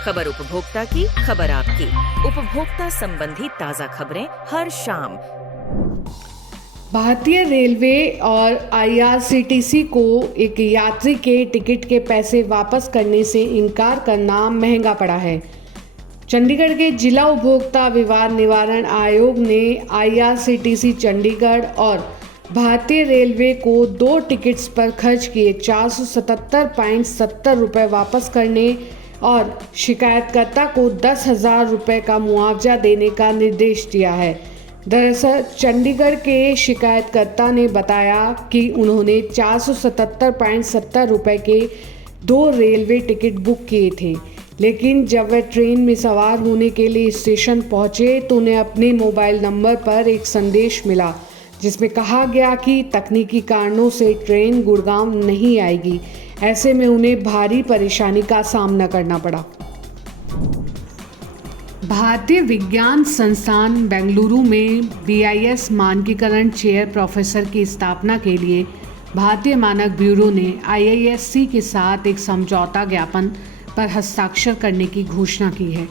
खबर उपभोक्ता की, खबर आपकी। उपभोक्ता संबंधी ताज़ा खबरें हर शाम। भारतीय रेलवे और आईआरसीटीसी को एक यात्री के टिकट के पैसे वापस करने से इनकार करना महंगा पड़ा है। चंडीगढ़ के जिला उपभोक्ता विवाद निवारण आयोग ने आईआरसीटीसी चंडीगढ़ और भारतीय रेलवे को 2 टिकट्स पर खर्च किए 477.70 रुपये वापस करने और शिकायतकर्ता को 10,000 रुपये का मुआवजा देने का निर्देश दिया है। दरअसल चंडीगढ़ के शिकायतकर्ता ने बताया कि उन्होंने 477.70 रुपये के 2 रेलवे टिकट बुक किए थे, लेकिन जब वह ट्रेन में सवार होने के लिए स्टेशन पहुंचे तो उन्हें अपने मोबाइल नंबर पर एक संदेश मिला जिसमें कहा गया कि तकनीकी कारणों से ट्रेन गुड़गांव नहीं आएगी। ऐसे में उन्हें भारी परेशानी का सामना करना पड़ा। भारतीय विज्ञान संस्थान बेंगलुरु में BIS मानकीकरण चेयर प्रोफेसर की स्थापना के लिए भारतीय मानक ब्यूरो ने IISc के साथ एक समझौता ज्ञापन पर हस्ताक्षर करने की घोषणा की है।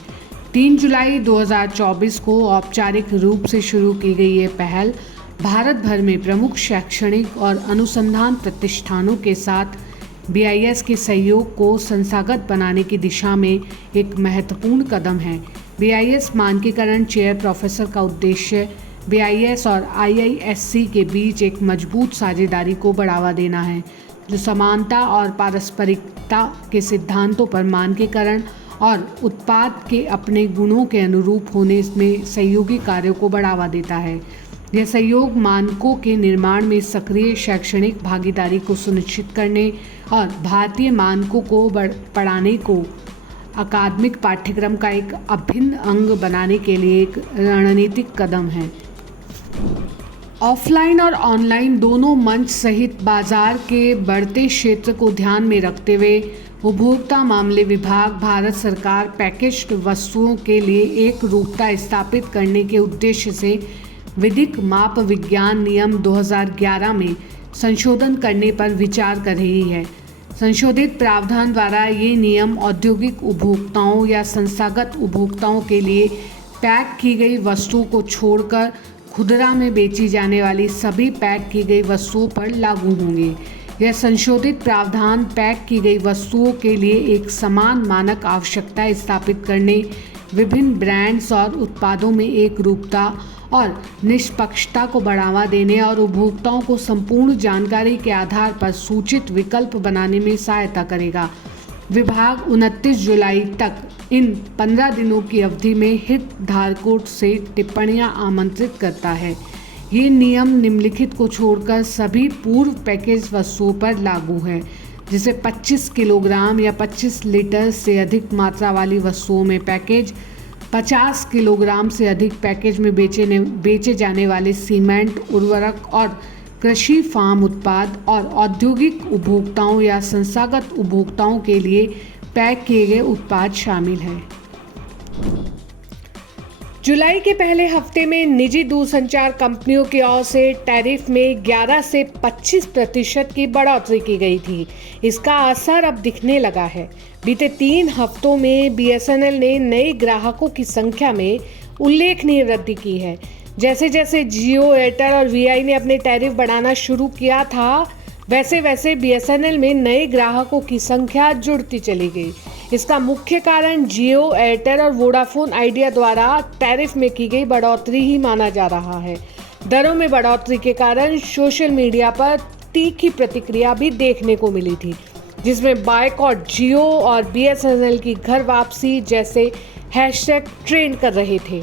3 जुलाई 2024 को औपचारिक रूप से शुरू की गई ये पहल भारत भर में प्रमुख शैक्षणिक और अनुसंधान प्रतिष्ठानों के साथ BIS के सहयोग को संस्थागत बनाने की दिशा में एक महत्वपूर्ण कदम है। BIS मानकीकरण चेयर प्रोफेसर का उद्देश्य BIS और IISc के बीच एक मजबूत साझेदारी को बढ़ावा देना है, जो समानता और पारस्परिकता के सिद्धांतों पर मानकीकरण और उत्पाद के अपने गुणों के अनुरूप होने में सहयोगी कार्यों को बढ़ावा देता है। यह सहयोग मानकों के निर्माण में सक्रिय शैक्षणिक भागीदारी को सुनिश्चित करने और भारतीय मानकों को पढ़ाने को अकादमिक पाठ्यक्रम का एक अभिन्न अंग बनाने के लिए एक रणनीतिक कदम है। ऑफलाइन और ऑनलाइन दोनों मंच सहित बाजार के बढ़ते क्षेत्र को ध्यान में रखते हुए उपभोक्ता मामले विभाग भारत सरकार पैकेज्ड वस्तुओं के लिए एक रूपता स्थापित करने के उद्देश्य से विधिक माप विज्ञान नियम 2011 में संशोधन करने पर विचार कर रही है। संशोधित प्रावधान द्वारा ये नियम औद्योगिक उपभोक्ताओं या संस्थागत उपभोक्ताओं के लिए पैक की गई वस्तुओं को छोड़कर खुदरा में बेची जाने वाली सभी पैक की गई वस्तुओं पर लागू होंगे। यह संशोधित प्रावधान पैक की गई वस्तुओं के लिए एक समान मानक आवश्यकता स्थापित करने, विभिन्न ब्रांड्स और उत्पादों में एक रूपता और निष्पक्षता को बढ़ावा देने और उपभोक्ताओं को संपूर्ण जानकारी के आधार पर सूचित विकल्प बनाने में सहायता करेगा। विभाग 29 जुलाई तक इन 15 दिनों की अवधि में हितधारकों से टिप्पणियां आमंत्रित करता है। ये नियम निम्नलिखित को छोड़कर सभी पूर्व पैकेज वस्तुओं पर लागू है, जिसे 25 किलोग्राम या 25 लीटर से अधिक मात्रा वाली वस्तुओं में पैकेज, 50 किलोग्राम से अधिक पैकेज में बेचे जाने वाले सीमेंट, उर्वरक और कृषि फार्म उत्पाद और औद्योगिक उपभोक्ताओं या संस्थागत उपभोक्ताओं के लिए पैक किए गए उत्पाद शामिल हैं। जुलाई के पहले हफ्ते में निजी दूरसंचार कंपनियों की ओर से टैरिफ में 11 से 25% की बढ़ोतरी की गई थी। इसका असर अब दिखने लगा है। बीते 3 हफ्तों में BSNL ने नए ग्राहकों की संख्या में उल्लेखनीय वृद्धि की है। जैसे जैसे जियो, एयरटेल और VI ने अपने टैरिफ बढ़ाना शुरू किया था, वैसे वैसे BSNL में नए ग्राहकों की संख्या जुड़ती चली गई। इसका मुख्य कारण जियो, एयरटेल और वोडाफोन आइडिया द्वारा टैरिफ में की गई बढ़ोतरी ही माना जा रहा है। दरों में बढ़ोतरी के कारण सोशल मीडिया पर तीखी प्रतिक्रिया भी देखने को मिली थी, जिसमें बायकॉट जियो और BSNL की घर वापसी जैसे हैशटैग ट्रेंड कर रहे थे।